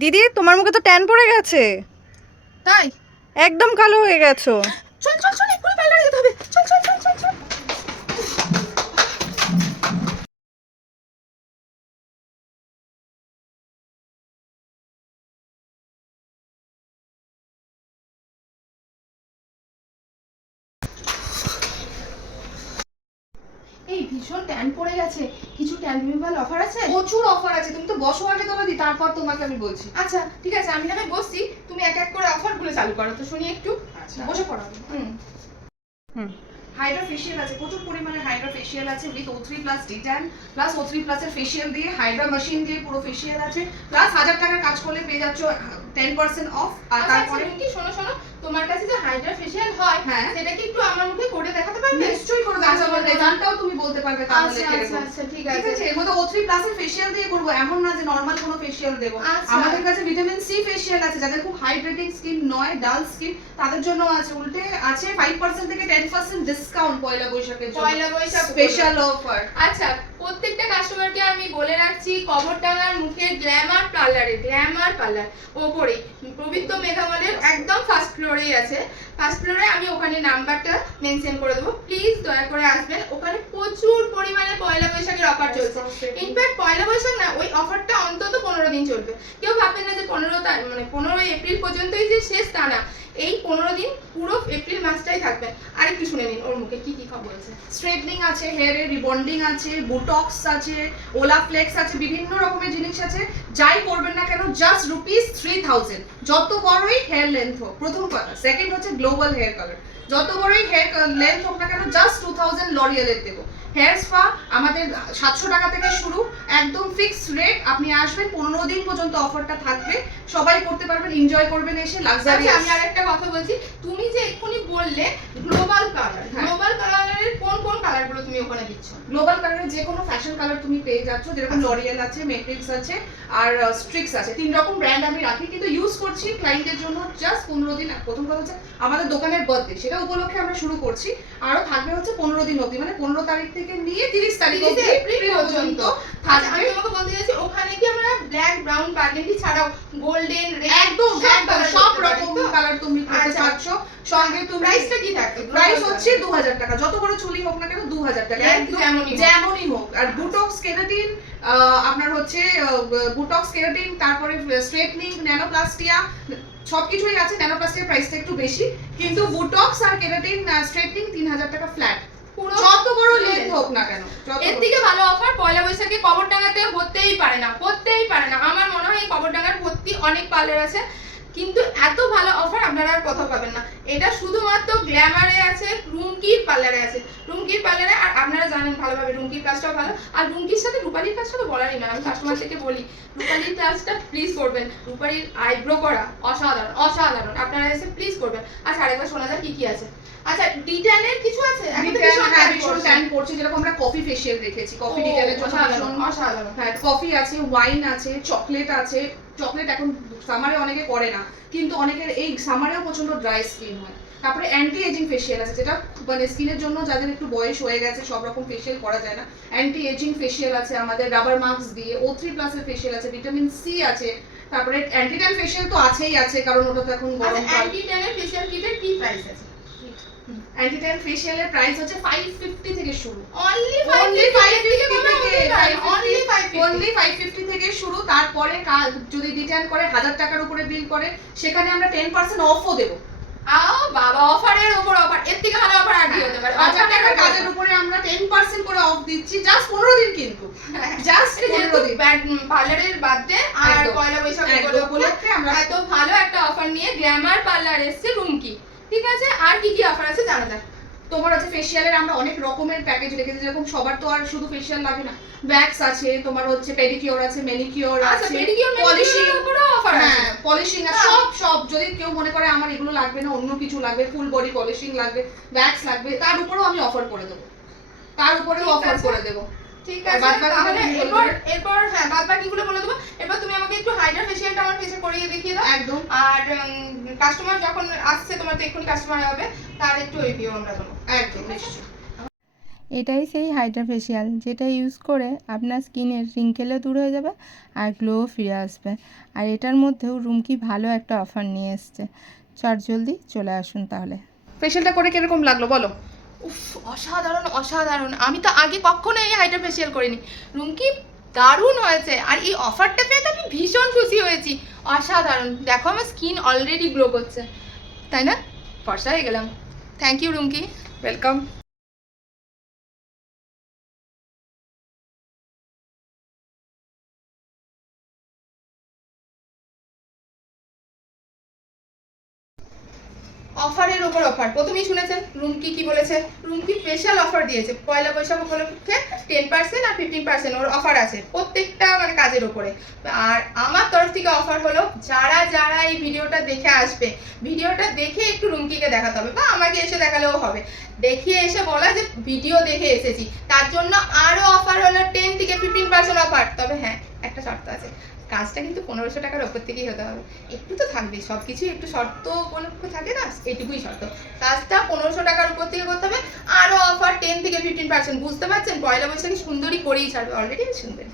দিদি তোমার মুখে তো ট্যান পড়ে গেছে। তাই একদম কালো হয়ে গেছো। চল চল চল এক্ষুনি পার্লারে যেতে হবে। চল চল চল চল চল। এই ভীষণ ট্যান পড়ে গেছে, কিছু ট্যান রিমুভাল অফার আছে? প্রচুর অফার আছে, তুমি তো বসো আগে তোলা দি, তারপর তোমাকে আমি বলছি। আচ্ছা ঠিক আছে, আমি না হয় বসছি, তুমি এক এক করে অফারগুলো চালু করো তো শুনি একটু। আচ্ছা বসে পড়ো। হুম হাইড্রা ফেশিয়াল আছে, প্রচুর পরিমাণে হাইড্রা ফেশিয়াল আছে with O3 plus D10 plus O3 প্লাসের ফেশিয়াল দিয়ে, হাইড্রা মেশিন দিয়ে পুরো ফেশিয়াল আছে, প্লাস 1000 টাকার কাজ করলে পেয়ে যাচ্ছ 10% অফ। আর তারপরে কি শোনো শোনো, তোমার কাছে যে হাইড্রা ফেশিয়াল হয় হ্যাঁ সেটা কি একটু আমার মুখে করে দেখাতে পারবে? নিশ্চয়ই করে দেখাতে পারবে, রেজাল্টটাও তুমি বলতে পারবে তাহলে আচ্ছা কিরকম। আচ্ছা ঠিক ঠিক আছে। আছে, এর মধ্যে O3 প্লাসের ফেশিয়াল দিয়ে করব, এমন না যে নরমাল কোনো ফেশিয়াল দেব। আচ্ছা। আমাদের কাছে ভিটামিন সি ফেশিয়াল আছে, যাদের খুব হাইড্রেটিং স্কিন নয়, ডাল স্কিন, তাদের জন্য আছে। উল্টে আছে 5% থেকে 10% ডিসকাউন্ট পয়লা বৈশাখের জন্য, পয়লা বৈশাখ স্পেশাল অফার। আচ্ছা, প্রত্যেকটা কাস্টমারকে আমি বলে রাখছি, কবরডাঙ্গার মুখে গ্ল্যামার পার্লারে, গ্ল্যামার পার্লার ওপরেই পবিত্র মেঘামলের একদম ফার্স্ট ফ্লোরেই আছে। ফার্স্ট ফ্লোরে আমি ওখানে নাম্বারটা মেনশন করে দেবো, প্লিজ দয়া করে আসবেন। ওখানে প্রচুর পরিমাণে পয়লা বৈশাখের অফার চলছে। ইনফ্যাক্ট পয়লা বৈশাখ না, ওই অফারটা অন্তত 15 দিন চলবে। কেউ ভাববেন না যে 15 এপ্রিল পর্যন্তই যে শেষ, তা না। এই 15 দিন পুরো এপ্রিল মাসটাই থাকবে। আর একটু শুনে নিন ওর মুখে কি কি খবর আছে। স্ট্রেটনিং আছে, হেয়ারে রিবন্ডিং আছে, বোটক্স আছে, ওলাফ্লেক্স আছে, বিভিন্ন রকমের জিনিস আছে। যাই করবেন না কেন জাস্ট ₹3000, যত বড়ই হেয়ার লেন্থ হোক, প্রথম কথা। সেকেন্ড হচ্ছে গ্লোবাল হেয়ার কালার, যত বড়ই হেয়ার লেন্থ হোক না কেন জাস্ট 2000 লরিয়ালের দেবো। হেয়ার স্পা আমাদের 700 টাকা থেকে শুরু, একদম ফিক্সড রেট। আপনি আসবেন, 15 দিন পর্যন্ত অফারটা থাকবে, সবাই করতে পারবেন, এনজয় করবেন এসে লাক্সারি। আমি আরেকটা কথা বলছি, তুমি যে এক্ষুনি বললে গ্লোবাল কালার, গ্লোবাল কালারের কোন কোন কালারগুলো তুমি ওখানে দিচ্ছ? গ্লোবাল কালারের যে কোনো ফ্যাশন কালার তুমি পেয়ে যাচ্ছ, যেরকম লরিয়াল আছে, মেট্রিক্স আছে, আর স্ট্রিক্স আছে। 3 রকম ব্র্যান্ড আমি রাখি, কিন্তু ইউজ করছি ক্লায়েন্টের জন্য জাস্ট 15 দিন। প্রথম কথা হচ্ছে আমাদের দোকানের বার্থডে, সেটা উপলক্ষে আমরা শুরু করছি। আরো থাকবে হচ্ছে 15 দিন অবধি, মানে 15 তারিখ থেকে নিয়ে 30 তারিখ অবধি এপ্রিল পর্যন্ত থাকবে। আমি তোমাকে বলতে চাইছি, ওখানে কি আমরা ব্ল্যাক, ব্রাউন, বার্গেন্ডি ছাড়াও গোল্ডেন, একদম একদম সব রকম কালার তুমি করতে পারছো। সঙ্গে তুমি প্রাইসটা কি থাকবে? প্রাইস হচ্ছে 2000 টাকা, যত বড় চুলি হোক না কেন 2000 টাকা, যেমনই হোক। আর বুটক্স, কেরাটিন, আপনার হচ্ছে বুটক্স, কেরাটিন, তারপরে স্ট্রেটনিং, ন্যানোপ্লাস্টিয়া, সবকিছুই আছে। ন্যানোপ্লাস্টিয়ার প্রাইসটা একটু বেশি, কিন্তু বুটক্স আর কেরাটিন স্ট্রেটনিং 3000 টাকা ফ্ল্যাট, যত বড় লেন্থ হোক না কেন। এর থেকে ভালো অফার পয়লা বৈশাখে কবরডাঙ্গাতে হতেই পারে না, হতেই পারে না। আমার মনে হয় কবরডাঙ্গার ভর্তি অনেক পার্লার আছে, কিন্তু এত ভালো অফার আপনারা আর কোথাও পাবেন না। এটা শুধুমাত্র গ্ল্যামারে আছে, রুমকির পার্লারে আছে, রুমকির পার্লারে। আর আপনারা জানেন ভালোভাবে রুমকির কাজটাও ভালো, আর রুমকির সাথে রূপালির কাজটা তো বলারই না। আমি কাস্টমারদেরকে বলি রূপালির কাজটা প্লিজ করবেন, রূপালির আইব্রো করা অসাধারণ, অসাধারণ। আপনারা এসে প্লিজ করবেন। আচ্ছা আরেকবার শোনা যাক কি কি আছে। আচ্ছা D10 এর কিছু আছে? ভীষণ ট্যান পড়ছে, যেরকম আমরা কফি ফেশিয়াল রেখেছি, কফি ডিটেলের জন্য ভীষণ অসাধারণ। হ্যাঁ, কফি আছে, ওয়াইন আছে, চকলেট আছে। চকলেট এখন সামারে অনেকে করে না, কিন্তু অনেকের এই সামারেও প্রচন্ড ড্রাই স্কিন হয়। তারপরে অ্যান্টি এজিং ফেশিয়াল আছে, যেটা মানে স্কিনের জন্য যাদের একটু বয়স হয়ে গেছে, সব রকম ফেশিয়াল করা যায় না। অ্যান্টি এজিং ফেশিয়াল আছে আমাদের, রাবার মাস্ক দিয়ে। O3 প্লাসের ফেশিয়াল আছে, ভিটামিন সি আছে। তারপরে অ্যান্টি ট্যান ফেশিয়াল তো আছেই আছে, কারণ ওটা তো এখন গরম। অ্যান্টি ট্যান এর ফেশিয়াল কিটের কি প্রাইস আছে? অ্যান্টি ট্যান ফেশিয়ালের প্রাইস হচ্ছে 550 থেকে শুরু, অনলি 550 থেকে শুরু। তারপরে যদি রিটার্ন করে 1000 টাকার উপরে বিল করে, সেখানে আমরা 10% অফও দেব। বাবা, অফারের উপর অফার, এর থেকে ভালো অফার আর কি হতে পারে? 1000 টাকার কাজের উপরে আমরা 10% করে অফ দিচ্ছি, জাস্ট 15 দিন, কিন্তু জাস্ট 15 দিন। পার্লারের বাদে আর পয়লা বৈশাখ উপলক্ষে আমরা এত ভালো একটা অফার নিয়ে গ্ল্যামার পার্লার এসেছে রুমকি। ঠিক আছে, আর কি কি অফার আছে জানা যাক। তোমার হচ্ছে ফেশিয়ালের আমরা অনেক রকমের প্যাকেজ রেখেছি, যেরকম সবার তো আর শুধু ফেশিয়াল লাগে না। ওয়্যাক্স আছে, তোমার হচ্ছে পেডিকিউর আছে, ম্যানিকিউর আছে, পলিশিং, হ্যাঁ পলিশিং আছে, সব। যদি কেউ মনে করে আমার এগুলো লাগবে না, অন্য কিছু লাগবে, ফুল বডি পলিশিং লাগবে, ওয়্যাক্স লাগবে, তার উপরেও আমি অফার করে দেবো, তার উপরেও অফার করে দেবো। ঠিক আছে, তাহলে এরপর হ্যাঁ বাদ বাকিগুলো বলে দেবো। এরপর তুমি আমাকে একটু হাইড্রা ফেশিয়ালটা আমার ফেসে করিয়ে দেখিয়ে দাও। একদম। আর কাস্টমার যখন আসছে, তোমার তো এক্ষুনি কাস্টমার হবে, তার একটু রিভিউ আমরা দেবো। একদম নিশ্চয়ই। এটাই সেই হাইড্রা ফেশিয়াল, যেটা ইউজ করে আপনার স্কিনের রিঙ্কেলও দূর হয়ে যাবে আর গ্লোও ফিরে আসবে। আর এটার মধ্যেও রুমকি ভালো একটা অফার নিয়ে এসছে। জলদি চলে আসুন তাহলে। ফেশিয়ালটা করে কিরকম লাগলো বলো? উফ, অসাধারণ অসাধারণ। আমি তো আগে কখনো এই হাইড্রা ফেশিয়াল করিনি। রুমকি দারুণ হয়েছে, আর এই অফারটা পেয়ে তো আমি ভীষণ খুশি হয়েছি। অসাধারণ। দেখো আমার স্কিন অলরেডি গ্লো করছে, তাই না? ফর্সা হয়ে গেলাম। Thank you Rumki. ওয়েলকাম। অফারের ওপর অফার। প্রথমেই শুনেছেন রুমকি কি বলেছে। রুমকি স্পেশাল অফার দিয়েছে পয়লা বৈশাখ উপলক্ষে 10% আর 15% ওর অফার আছে প্রত্যেকটা মানে কাজের ওপরে। আর আমার তরফ থেকে অফার হলো, যারা যারা এই ভিডিওটা দেখে আসবে, ভিডিওটা দেখে একটু রুমকিকে দেখাতে হবে, বা আমাকে এসে দেখালেও হবে, দেখিয়ে এসে বলা যে ভিডিও দেখে এসেছি, তার জন্য আরও অফার হলো 10 থেকে 15% অফার। তবে হ্যাঁ, একটা শর্ত আছে, কাজটা কিন্তু 1500 টাকার ওপর থেকেই হতে হবে। একটু তো থাকবে, সব কিছুই একটু শর্ত কোনো থাকে না, এটুকুই শর্ত। কাজটা 1500 টাকার উপর থেকে করতে হবে। আরও অফার 10 থেকে 15%। বুঝতে পারছেন, পয়লা বৈশাখে সুন্দরী করেই ছাড়বে, অলরেডি সুন্দরী।